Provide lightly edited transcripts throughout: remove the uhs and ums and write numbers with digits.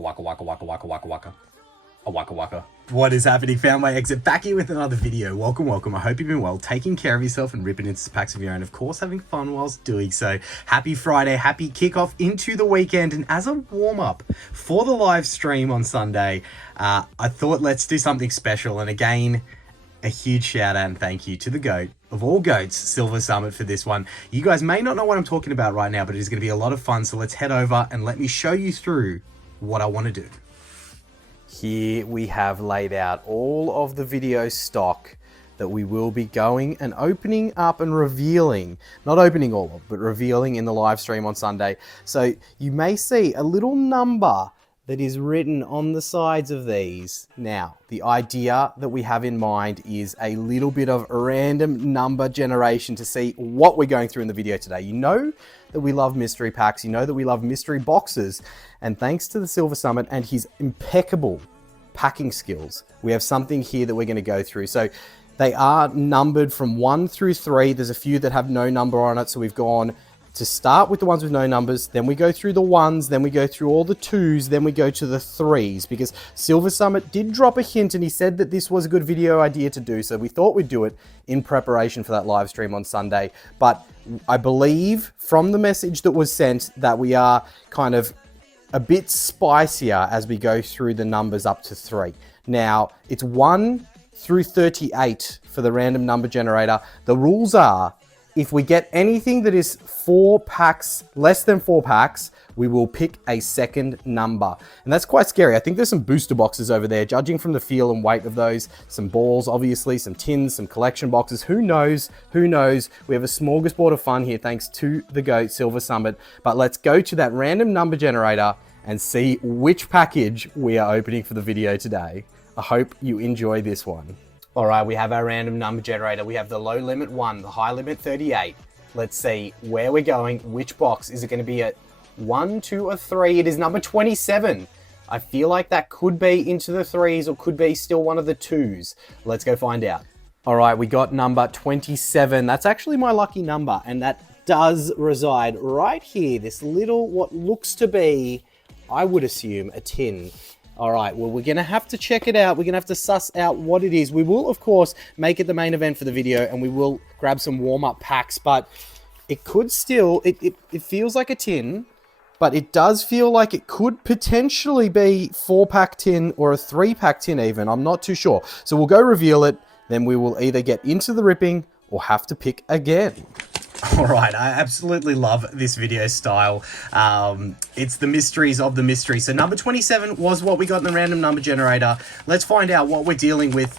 waka waka waka waka waka waka waka. A waka waka. What is happening? Found my exit back here with another video. Welcome, welcome. I hope you've been well, taking care of yourself and ripping into packs of your own. Of course, having fun whilst doing so. Happy Friday, happy kickoff into the weekend. And as a warm-up for the live stream on Sunday, I thought let's do something special. And again, a huge shout out and thank you to the GOAT of all GOATs, Silver Summit, for this one. You guys may not know what I'm talking about right now, but it is going to be a lot of fun. So let's head over and let me show you through what I want to do. Here we have laid out all of the video stock that we will be going and opening up and revealing, not opening all of, but revealing in the live stream on Sunday. So you may see a little number that is written on the sides of these. Now, the idea that we have in mind is a little bit of random number generation to see what we're going through in the video today. You know that we love mystery packs, you know that we love mystery boxes, and thanks to the Silver Summit and his impeccable packing skills, we have something here that we're going to go through. So they are numbered from 1 through 3. There's a few that have no number on it, so we've gone to start with the ones with no numbers, then we go through the 1s, then we go through all the 2s, then we go to the 3s, because Silver Summit did drop a hint and he said that this was a good video idea to do, so we thought we'd do it in preparation for that live stream on Sunday. But I believe from the message that was sent that we are kind of a bit spicier as we go through the numbers up to 3. Now, it's 1 through 38 for the random number generator. The rules are, if we get anything that is 4 packs, less than 4 packs, we will pick a second number. And that's quite scary. I think there's some booster boxes over there, judging from the feel and weight of those. Some balls, obviously, some tins, some collection boxes. Who knows? Who knows? We have a smorgasbord of fun here, thanks to the GOAT, Silver Summit. But let's go to that random number generator and see which package we are opening for the video today. I hope you enjoy this one. All right, we have our random number generator. We have the low limit 1, the high limit 38. Let's see where we're going. Which box? Is it going to be a 1, 2, or 3? It is number 27. I feel like that could be into the 3s or could be still one of the 2s. Let's go find out. All right, we got number 27. That's actually my lucky number, and that does reside right here. This little, what looks to be, I would assume, a tin. All right, well, we're going to have to check it out. We're going to have to suss out what it is. We will, of course, make it the main event for the video, and we will grab some warm-up packs, but it could still, it feels like a tin, but it does feel like it could potentially be 4-pack tin or a 3-pack tin even. I'm not too sure. So we'll go reveal it, then we will either get into the ripping or have to pick again. All right, I absolutely love this video style. It's the mysteries of the mystery. So number 27 was what we got in the random number generator. Let's find out what we're dealing with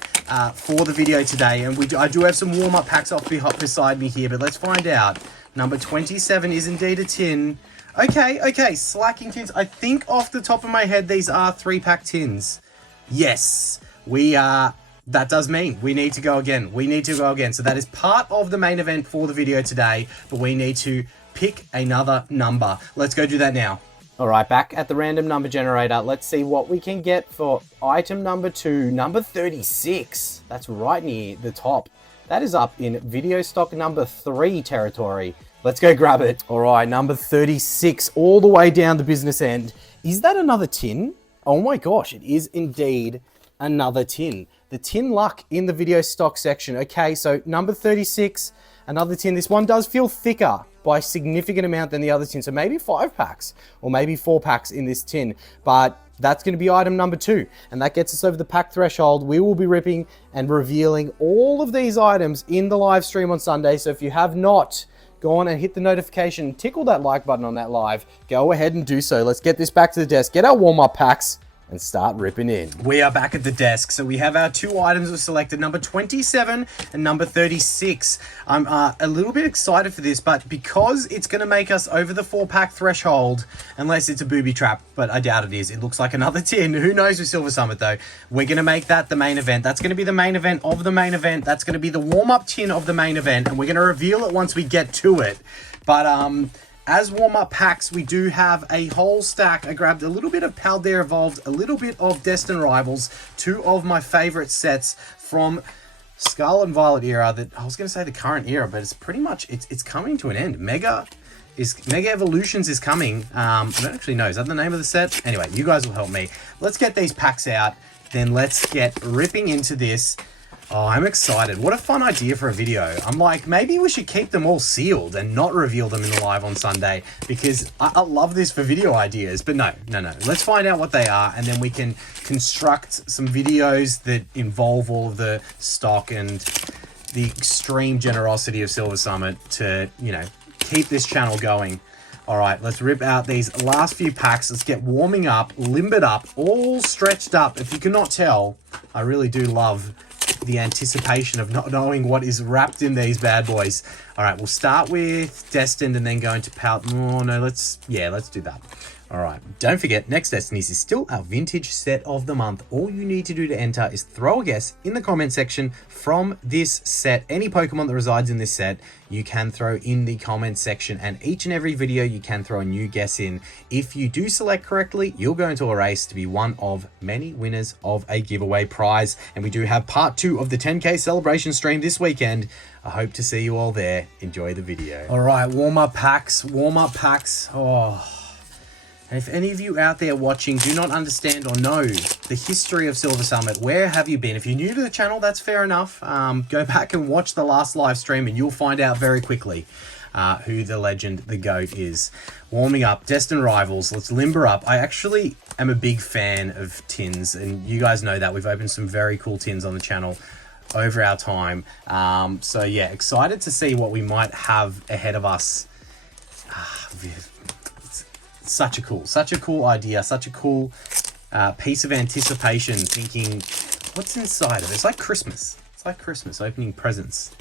for the video today. And I do have some warm-up packs off beside me here, but let's find out. Number 27 is indeed a tin. Okay, slacking tins. I think off the top of my head, these are 3-pack tins. Yes, we are... That does mean we need to go again. We need to go again. So that is part of the main event for the video today, but we need to pick another number. Let's go do that now. All right, back at the random number generator. Let's see what we can get for item number 2, number 36. That's right near the top. That is up in video stock number 3 territory. Let's go grab it. All right, number 36, all the way down the business end. Is that another tin? Oh my gosh, it is indeed another tin. The tin luck in the video stock section. Okay, so number 36, another tin. This one does feel thicker by a significant amount than the other tin. So maybe 5 packs or maybe 4 packs in this tin. But that's going to be item number 2. And that gets us over the pack threshold. We will be ripping and revealing all of these items in the live stream on Sunday. So if you have not, go on and hit the notification, tickle that like button on that live. Go ahead and do so. Let's get this back to the desk, get our warm-up packs, and start ripping in. We are back at the desk. So we have our 2 items we've selected, number 27 and number 36. I'm a little bit excited for this, but because it's going to make us over the 4-pack threshold, unless it's a booby trap, but I doubt it is. It looks like another tin. Who knows with Silver Summit though? We're going to make that the main event. That's going to be the main event of the main event. That's going to be the warm-up tin of the main event, and we're going to reveal it once we get to it. But as warm-up packs, we do have a whole stack. I grabbed a little bit of Paldea Evolved, a little bit of Destined Rivals, 2 of my favorite sets from Scarlet and Violet era. That I was going to say the current era, but it's pretty much, it's coming to an end. Mega Mega Evolutions is coming. I don't actually know. Is that the name of the set? Anyway, you guys will help me. Let's get these packs out. Then let's get ripping into this. Oh, I'm excited. What a fun idea for a video. I'm like, maybe we should keep them all sealed and not reveal them in the live on Sunday, because I love this for video ideas. But no. Let's find out what they are, and then we can construct some videos that involve all of the stock and the extreme generosity of Silver Summit to, you know, keep this channel going. All right, let's rip out these last few packs. Let's get warming up, limbered up, all stretched up. If you cannot tell, I really do love the anticipation of not knowing what is wrapped in these bad boys. All right, we'll start with Destined and then go into Oh, no, let's do that. All right, don't forget, Next Destinies is still our vintage set of the month. All you need to do to enter is throw a guess in the comment section from this set. Any Pokemon that resides in this set, you can throw in the comment section, and each and every video you can throw a new guess in. If you do select correctly, you'll go into a race to be one of many winners of a giveaway prize. And we do have part 2 of the 10K celebration stream this weekend. I hope to see you all there. Enjoy the video. All right, warm-up packs. Oh. And if any of you out there watching do not understand or know the history of Silver Summit, where have you been? If you're new to the channel, that's fair enough. Go back and watch the last live stream and you'll find out very quickly who the legend, the GOAT is. Warming up, Destined Rivals. Let's limber up. I actually am a big fan of tins, and you guys know that. We've opened some very cool tins on the channel over our time. So yeah, excited to see what we might have ahead of us. Such a cool idea, such a cool piece of anticipation, thinking, what's inside of it? It's like Christmas. It's like Christmas, opening presents.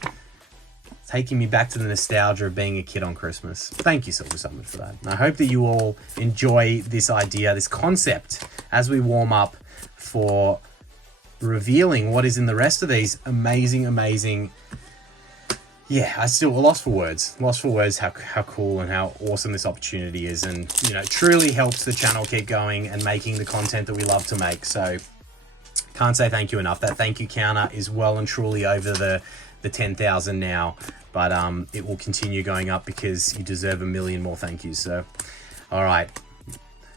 Taking me back to the nostalgia of being a kid on Christmas. Thank you, Silver Summit, for that. And I hope that you all enjoy this idea, this concept, as we warm up for revealing what is in the rest of these amazing. Yeah, I still lost for words how cool and how awesome this opportunity is, and you know, truly helps the channel keep going and making the content that we love to make. So can't say thank you enough. That thank you counter is well and truly over the 10,000 now, but it will continue going up because you deserve a million more thank yous. So all right,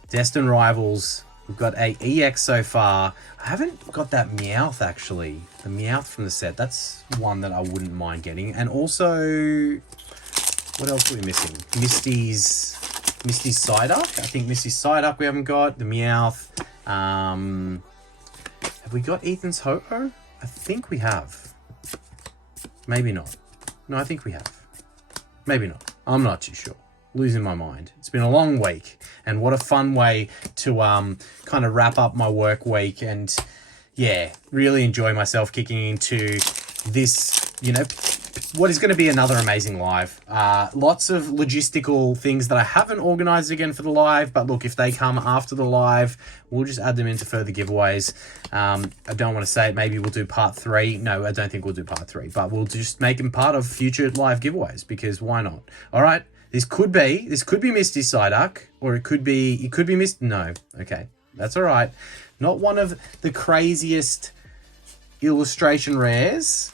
Destined Rivals. We've got a EX so far. I haven't got that Meowth, actually. The Meowth from the set. That's one that I wouldn't mind getting. And also, what else are we missing? Misty's Psyduck. I think Misty's Psyduck we haven't got. The Meowth. Have we got Ethan's Ho-Oh? I think we have. Maybe not. No, I think we have. Maybe not. I'm not too sure. Losing my mind. It's been a long week, and what a fun way to kind of wrap up my work week, and yeah, really enjoy myself kicking into this, you know, what is going to be another amazing live. Lots of logistical things that I haven't organized again for the live, but look, if they come after the live, we'll just add them into further giveaways. I don't want to say it, maybe we'll do part 3. No, I don't think we'll do part 3, but we'll just make them part of future live giveaways, because why not? All right. This could be Misty Psyduck, or it could be Misty. No, okay, that's all right. Not one of the craziest illustration rares,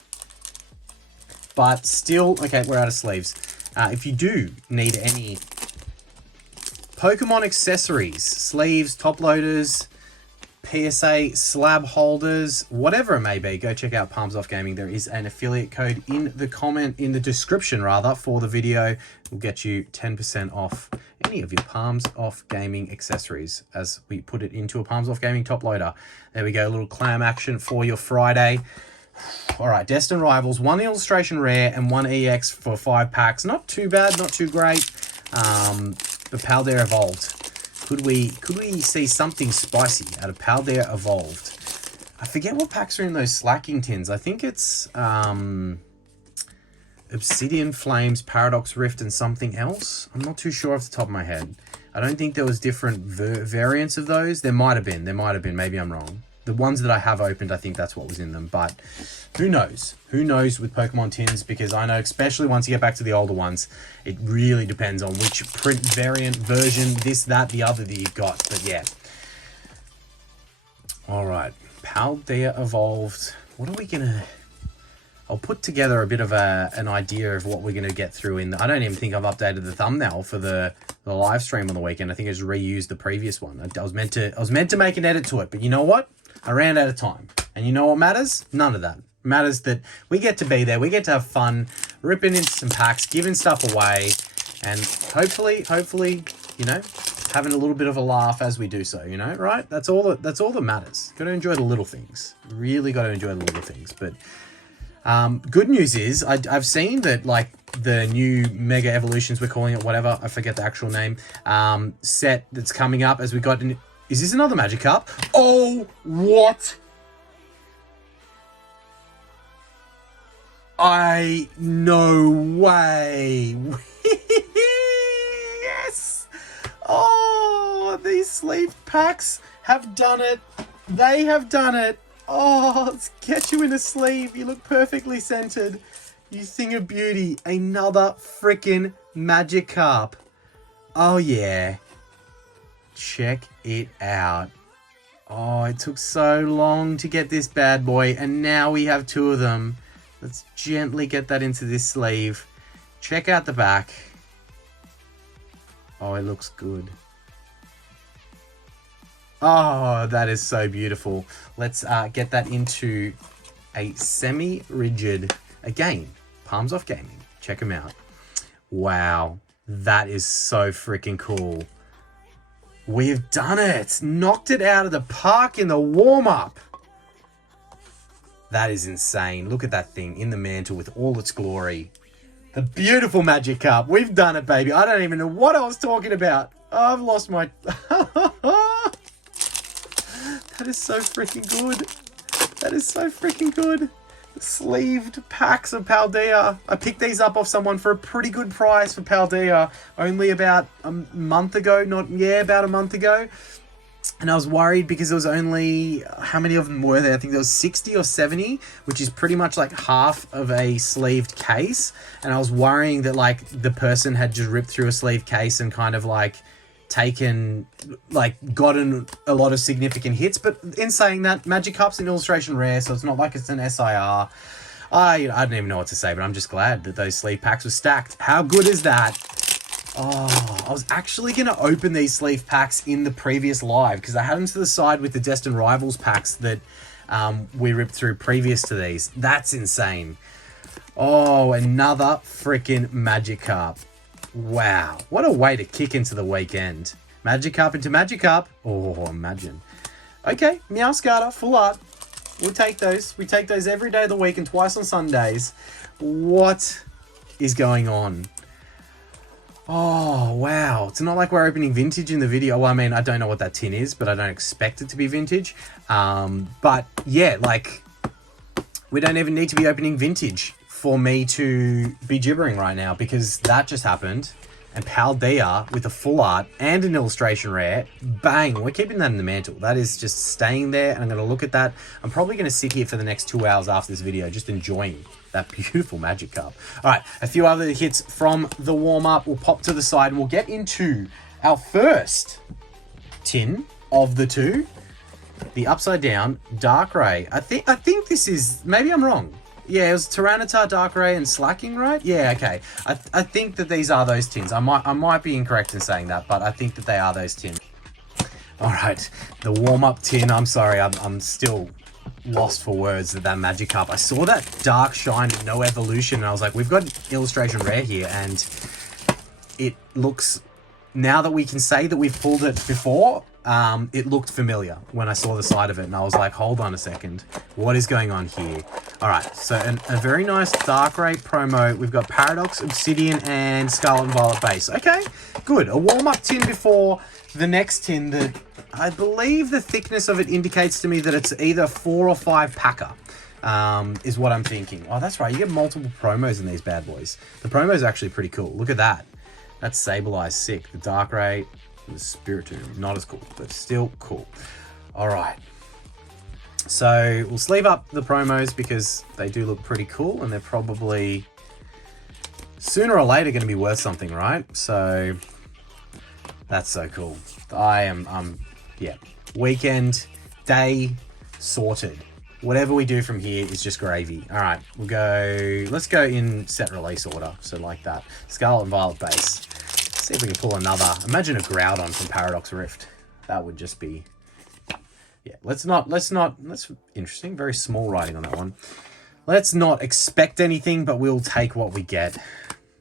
but still, okay, we're out of sleeves. If you do need any Pokemon accessories, sleeves, top loaders, PSA slab holders, whatever it may be, go check out Palms Off Gaming. There is an affiliate code in the description rather for the video. Will get you 10% off any of your Palms Off Gaming accessories as we put it into a Palms Off Gaming top loader. There we go, a little clam action for your Friday. All right, Destined Rivals, 1 illustration rare and 1 EX for 5 packs. Not too bad, not too great. But Paldea Evolved. Could we see something spicy out of Paldea Evolved? I forget what packs are in those slacking tins. I think it's Obsidian Flames, Paradox Rift, and something else. I'm not too sure off the top of my head. I don't think there was different variants of those. There might have been. Maybe I'm wrong. The ones that I have opened, I think that's what was in them. But who knows? Who knows with Pokemon tins? Because I know, especially once you get back to the older ones, it really depends on which print variant, version, this, that, the other that you've got. But yeah. All right. Paldea Evolved. What are we going to... I'll put together a bit of an idea of what we're going to get through in I don't even think I've updated the thumbnail for the live stream on the weekend. I think I just reused the previous one. I was meant to make an edit to it, but you know what? I ran out of time. And you know what matters? None of that. It matters that we get to be there. We get to have fun, ripping into some packs, giving stuff away, and hopefully, you know, having a little bit of a laugh as we do so, you know, right? That's all that matters. Got to enjoy the little things. Really got to enjoy the little things. But good news is I've seen that like the new Mega Evolutions, we're calling it, whatever, I forget the actual name, set that's coming up as we got in. Is this another Magikarp? Oh, what? No way. Yes. Oh, these sleeve packs have done it. They have done it. Oh, let's get you in a sleeve. You look perfectly centered. You thing of beauty. Another freaking Magikarp. Oh, yeah. Check it out. Oh, it took so long to get this bad boy, and now we have two of them. Let's gently get that into this sleeve. Check out the back. Oh, it looks good. Oh, that is so beautiful. Let's get that into a semi-rigid. Again, Palms Off Gaming. Check them out. Wow, that is so freaking cool. We've done it. Knocked it out of the park in the warm-up. That is insane. Look at that thing in the mantle with all its glory. The beautiful Magikarp. We've done it, baby. I don't even know what I was talking about. Oh, I've lost my... That is so freaking good. That is so freaking good. The sleeved packs of Paldea. I picked these up off someone for a pretty good price for Paldea only about a month ago. About a month ago. And I was worried because there was only, how many of them were there? I think there was 60 or 70, which is pretty much like half of a sleeved case. And I was worrying that like the person had just ripped through a sleeve case and kind of like gotten a lot of significant hits. But in saying that, Magikarp's an illustration rare, so it's not like it's an SIR. I don't even know what to say, but I'm just glad that those sleeve packs were stacked. How good is that? Oh, I was actually going to open these sleeve packs in the previous live because I had them to the side with the Destined Rivals packs that we ripped through previous to these. That's insane. Oh, another freaking Magikarp. Wow, what a way to kick into the weekend. Magikarp into Magikarp. Oh, imagine. Okay, Meowscarter, full art. We'll take those. We take those every day of the week and twice on Sundays. What is going on? Oh, wow. It's not like we're opening vintage in the video. Well, I mean, I don't know what that tin is, but I don't expect it to be vintage. But yeah, like, we don't even need to be opening vintage for me to be gibbering right now because that just happened. And Paldea with a full art and an illustration rare. Bang, we're keeping that in the mantle. That is just staying there, and I'm going to look at that. I'm probably going to sit here for the next 2 hours after this video, just enjoying that beautiful Magikarp. All right, a few other hits from the warm-up. We'll pop to the side, and we'll get into our first tin of the two. The Upside Down Darkrai. I think this is... Maybe I'm wrong. Yeah, it was Tyranitar, Darkrai, and Slacking, right? Yeah, okay. I think that these are those tins. I might be incorrect in saying that, but I think that they are those tins. All right, the warm-up tin. I'm sorry, I'm still lost for words at that Magikarp. I saw that Dark Shine and no evolution, and I was like, we've got an illustration rare here, and it looks... Now that we can say that we've pulled it before... it looked familiar when I saw the side of it, and I was like, hold on a second. What is going on here? All right, so a very nice Darkrai promo. We've got Paradox, Obsidian, and Scarlet and Violet base. Okay, good. A warm-up tin before the next tin that I believe the thickness of it indicates to me that it's either 4 or 5 packer, is what I'm thinking. Oh, that's right. You get multiple promos in these bad boys. The promo is actually pretty cool. Look at that. That's Sableye sick. The Darkrai... The Spiritomb, not as cool, but still cool. All right. So we'll sleeve up the promos because they do look pretty cool, and they're probably sooner or later going to be worth something, right? So that's so cool. Yeah. Weekend, day, sorted. whatever we do from here is just gravy. All right, let's go in set release order. So like that. Scarlet and Violet base. Let's see if we can pull another. Imagine a Groudon from Paradox Rift. That would just be, yeah, that's interesting. Very small writing on that one. Let's not expect anything, but we'll take what we get.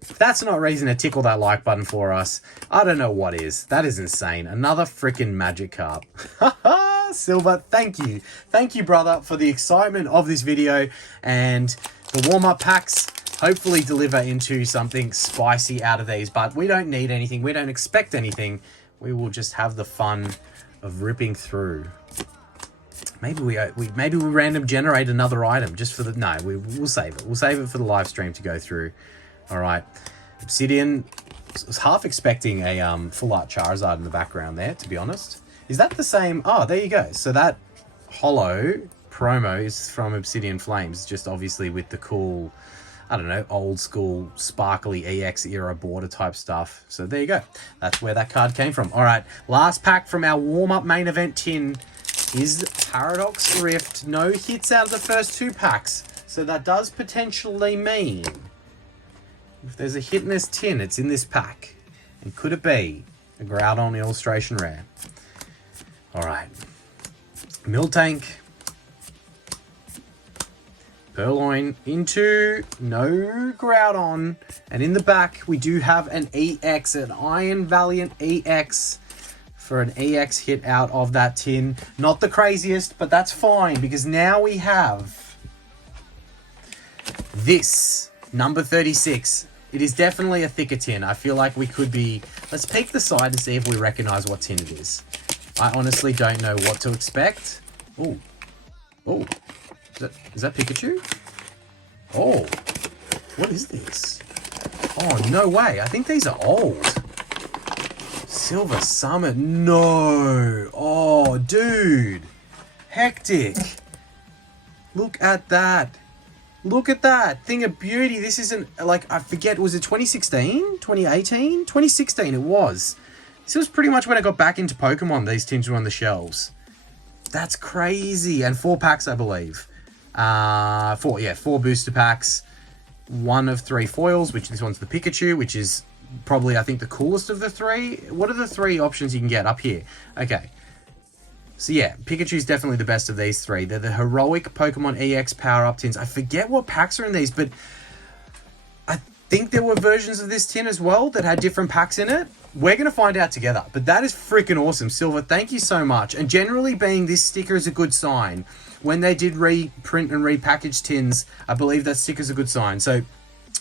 If that's not reason to tickle that like button for us, I don't know what is. That is insane. Another freaking Magikarp. Haha, Silver, thank you. Thank you, brother, for the excitement of this video. And the warm-up packs hopefully deliver into something spicy out of these. But we don't need anything. We don't expect anything. We will just have the fun of ripping through. Maybe we random generate another item just for the... No, we'll save it. We'll save it for the live stream to go through. All right. Obsidian. I was half expecting a full art Charizard in the background there, to be honest. Is that the same? Oh, there you go. So that holo promo is from Obsidian Flames, just obviously with the cool, I don't know, old school sparkly EX era border type stuff. So there you go. That's where that card came from. All right. Last pack from our warm-up main event tin is Paradox Rift. No hits out of the first two packs. So that does potentially mean if there's a hit in this tin, it's in this pack. And could it be a Groudon illustration rare? Alright. Miltank. Purloin into no Groudon. And in the back, we do have an EX, an Iron Valiant EX. For an EX hit out of that tin. Not the craziest, but that's fine because now we have this number 36. It is definitely a thicker tin. I feel like we could be... Let's peek the side to see if we recognize what tin it is. I honestly don't know what to expect. Oh. Oh. Is that Pikachu? Oh. What is this? Oh, no way. I think these are old. Silver Summit. No. Oh, dude. Hectic. Look at that. Look at that. Thing of beauty. This isn't, like, I forget, was it 2016? 2018? 2016 it was. This was pretty much when I got back into Pokemon. These tins were on the shelves. That's crazy. And 4 packs, I believe. 4 booster packs. 1 of 3 foils, which this one's the Pikachu, which is probably, I think, the coolest of the 3. What are the 3 options you can get up here? Okay. So yeah, Pikachu's definitely the best of these 3. They're the heroic Pokemon EX power-up tins. I forget what packs are in these, but I think there were versions of this tin as well that had different packs in it. We're going to find out together, but that is freaking awesome. Silver, thank you so much. And generally being this sticker is a good sign. When they did reprint and repackage tins, I believe that sticker's a good sign. So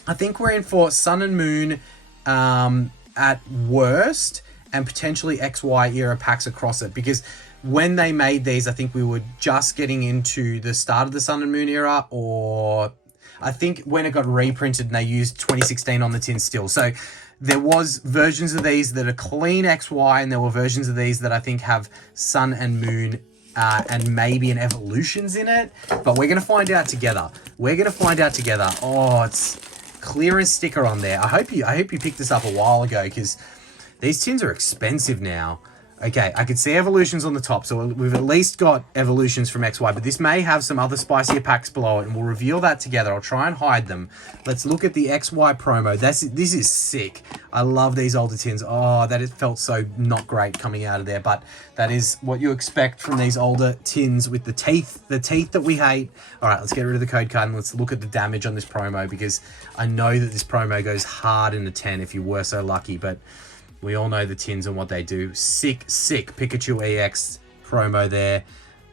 I think we're in for Sun and Moon at worst and potentially XY era packs across it, because when they made these, I think we were just getting into the start of the Sun and Moon era, or I think when it got reprinted and they used 2016 on the tin still. So there was versions of these that are clean XY, and there were versions of these that I think have Sun and Moon and maybe an Evolutions in it. But we're going to find out together. We're going to find out together. Oh, it's clearance sticker on there. I hope you picked this up a while ago, because these tins are expensive now. Okay, I can see Evolutions on the top, so we've at least got Evolutions from XY, but this may have some other spicier packs below it, and we'll reveal that together. I'll try and hide them. Let's look at the XY promo. This is sick. I love these older tins. Oh, that it felt so not great coming out of there, but that is what you expect from these older tins with the teeth that we hate. All right, let's get rid of the code card and let's look at the damage on this promo, because I know that this promo goes hard in the 10 if you were so lucky, but we all know the tins and what they do. Sick Pikachu EX promo there.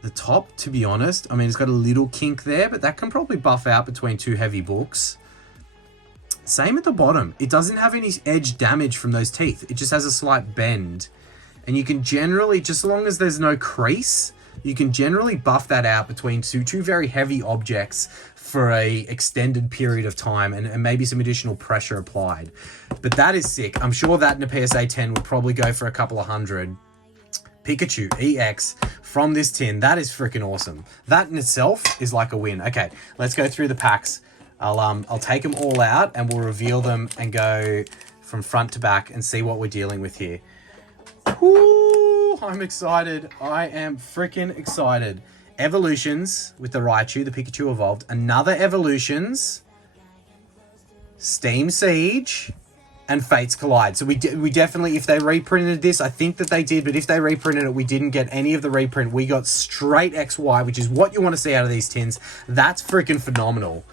The top, to be honest, I mean, it's got a little kink there, but that can probably buff out between 2 heavy books. Same at the bottom. It doesn't have any edge damage from those teeth. It just has a slight bend. And you can generally, just as long as there's no crease, you can generally buff that out between two very heavy objects for a extended period of time, and maybe some additional pressure applied. But that is sick. I'm sure that in a PSA 10 would probably go for a couple of hundred. Pikachu EX from this tin. That is freaking awesome. That in itself is like a win. Okay, let's go through the packs. I'll take them all out and we'll reveal them and go from front to back and see what we're dealing with here. Woo, I'm excited. I am freaking excited. Evolutions with the Raichu, the Pikachu evolved. Another Evolutions, Steam Siege, and Fates Collide. So we definitely, if they reprinted this, I think that they did, but if they reprinted it, we didn't get any of the reprint. We got straight XY, which is what you want to see out of these tins. That's freaking phenomenal.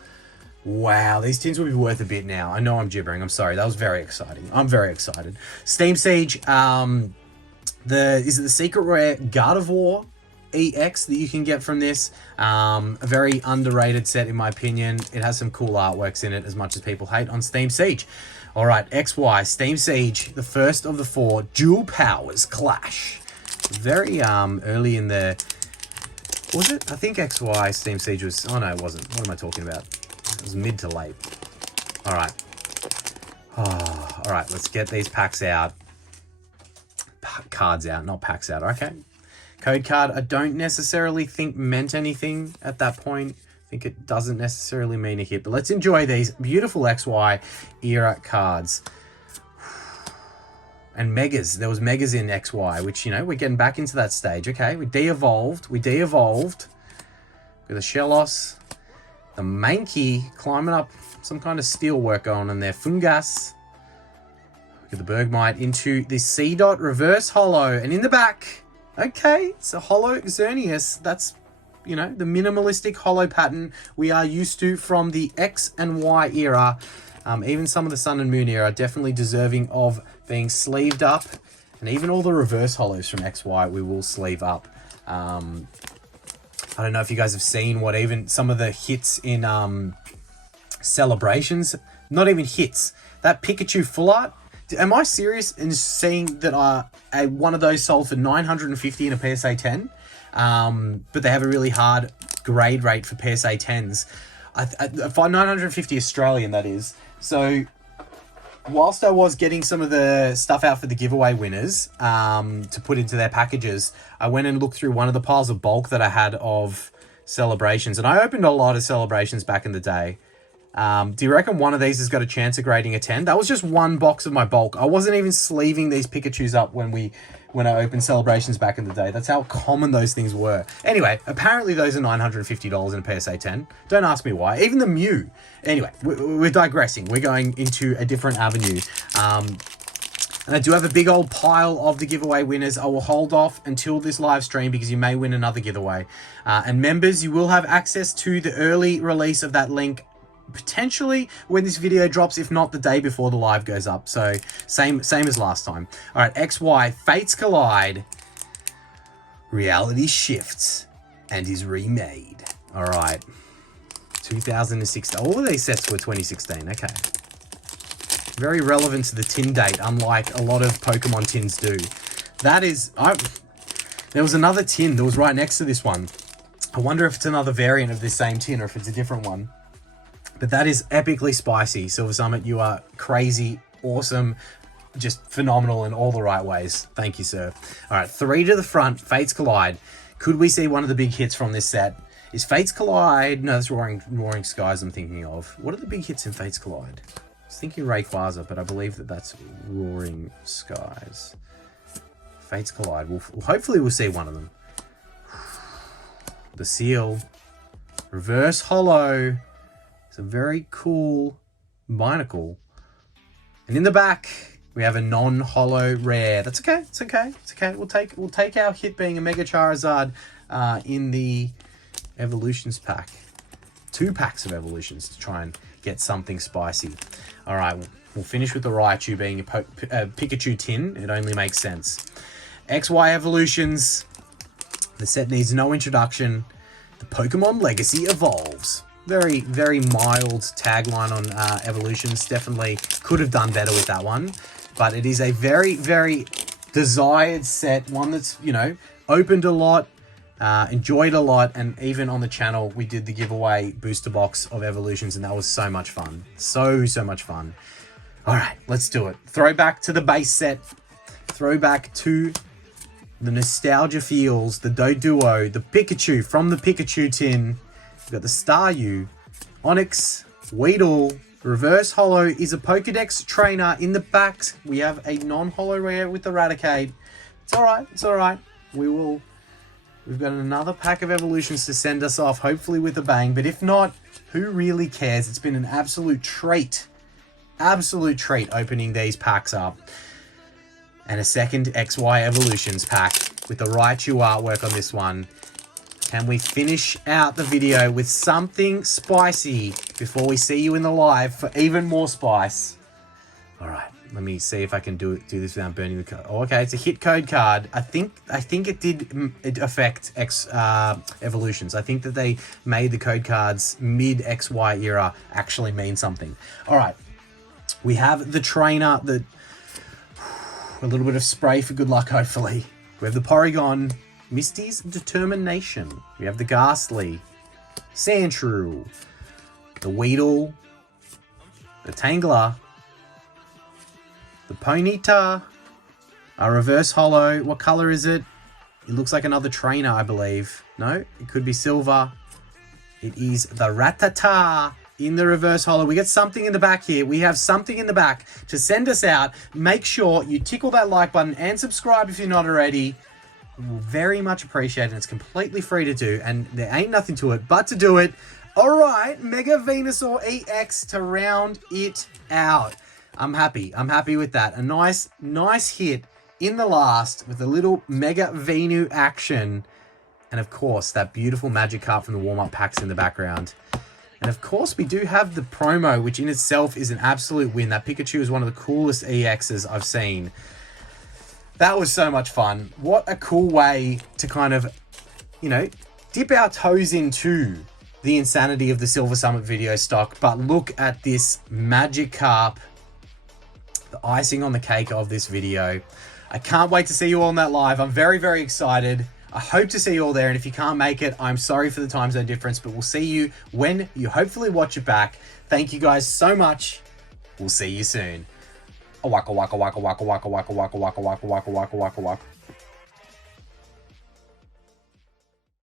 Wow, these tins will be worth a bit now. I know I'm gibbering. I'm sorry. That was very exciting. I'm very excited. Steam Siege, is it the Secret Rare Gardevoir EX that you can get from this? A very underrated set in my opinion. It has some cool artworks in it, as much as people hate on Steam Siege. All right, XY, Steam Siege, the first of the 4 Dual Powers Clash. Very early in the... Was it? I think XY Steam Siege was... Oh, no, it wasn't. What am I talking about? It was mid to late. All right. Oh, all right, let's get these packs out. Cards out, not packs out. Okay. Code card, I don't necessarily think meant anything at that point. I think it doesn't necessarily mean a hit, but let's enjoy these beautiful XY era cards. And Megas, there was Megas in XY, which, you know, we're getting back into that stage. Okay, we de-evolved. With a Shellos, the Mankey climbing up some kind of steel work going on there. Fungas, look at the Bergmite into the C-Dot reverse holo, and in the back, okay, it's a holo Xerneas. That's, you know, the minimalistic holo pattern we are used to from the X and Y era. Even some of the Sun and Moon era, definitely deserving of being sleeved up. And even all the reverse holos from XY, we will sleeve up. I don't know if you guys have seen what even some of the hits in celebrations, not even hits, that Pikachu full art. Am I serious in seeing that one of those sold for $950 in a PSA 10? But they have a really hard grade rate for PSA 10s. For 950 Australian, that is. So, whilst I was getting some of the stuff out for the giveaway winners to put into their packages, I went and looked through one of the piles of bulk that I had of celebrations. And I opened a lot of celebrations back in the day. Do you reckon one of these has got a chance of grading a 10? That was just one box of my bulk. I wasn't even sleeving these Pikachus up when I opened celebrations back in the day. That's how common those things were. Anyway, apparently those are $950 in a PSA 10. Don't ask me why. Even the Mew. Anyway, we're digressing. We're going into a different avenue. And I do have a big old pile of the giveaway winners. I will hold off until this live stream because you may win another giveaway. And members, you will have access to the early release of that link potentially when this video drops, if not the day before the live goes up. So same as last time. All right, XY, Fates Collide, reality shifts and is remade. All right, 2016. All of these sets were 2016. Okay, very relevant to the tin date, unlike a lot of Pokemon tins do. That is, there was another tin that was right next to this one. I wonder if it's another variant of this same tin or if it's a different one. But that is epically spicy. Silver Summit, you are crazy, awesome, just phenomenal in all the right ways. Thank you, sir. All right, 3 to the front, Fates Collide. Could we see one of the big hits from this set? Is Fates Collide... No, that's Roaring Skies I'm thinking of. What are the big hits in Fates Collide? I was thinking Rayquaza, but I believe that that's Roaring Skies. Fates Collide. Hopefully we'll see one of them. The Seal. Reverse Holo. A very cool Binacle. And in the back, we have a non-holo rare. That's okay. It's okay. It's okay. We'll take our hit being a Mega Charizard in the Evolutions pack. 2 packs of Evolutions to try and get something spicy. All right, we'll finish with the Raichu being a Pikachu tin. It only makes sense. XY Evolutions. The set needs no introduction. The Pokemon Legacy evolves. Very, very mild tagline on Evolutions. Definitely could have done better with that one. But it is a very, very desired set. One that's, you know, opened a lot, enjoyed a lot. And even on the channel, we did the giveaway booster box of Evolutions. And that was so much fun. So much fun. All right, let's do it. Throwback to the base set. Throwback to the nostalgia feels. The Doduo. The Pikachu from the Pikachu tin. We've got the Staryu, Onyx, Weedle, Reverse Holo is a Pokedex trainer in the back. We have a non-holo rare with the Raticate. It's all right. It's all right. We will We've got another pack of evolutions to send us off, hopefully with a bang. But if not, who really cares? It's been an absolute treat opening these packs up. And a second XY Evolutions pack with the Raichu artwork on this one. Can we finish out the video with something spicy before we see you in the live for even more spice? All right, let me see if I can do this without burning the code. Oh, okay, it's a hit code card. I think it affect evolutions. I think that they made the code cards mid XY era actually mean something. All right, we have the trainer, a little bit of spray for good luck, hopefully. We have the Porygon, Misty's Determination. We have the Ghastly, Sandshrew, the Weedle, the Tangler, the Ponyta, a reverse holo. What color is it? It looks like another trainer, I believe. No, it could be silver. It is the Rattata in the reverse holo. We get something in the back here. We have something in the back to send us out. Make sure you tickle that like button and subscribe if you're not already. We'll very much appreciate it. It's completely free to do, and there ain't nothing to it but to do it. All right, Mega Venusaur EX to round it out. I'm happy with that. A nice hit in the last with a little Mega Venu action. And of course, that beautiful magic card from the warm-up packs in the background. And of course, we do have the promo, which in itself is an absolute win. That Pikachu is one of the coolest EXs I've seen. That was so much fun. What a cool way to kind of, dip our toes into the insanity of the Silver Summit video stock. But look at this Magikarp, the icing on the cake of this video. I can't wait to see you all in that live. I'm very, very excited. I hope to see you all there. And if you can't make it, I'm sorry for the time zone difference, but we'll see you when you hopefully watch it back. Thank you guys so much. We'll see you soon. Waka waka waka waka waka waka waka waka waka waka waka waka waka waka.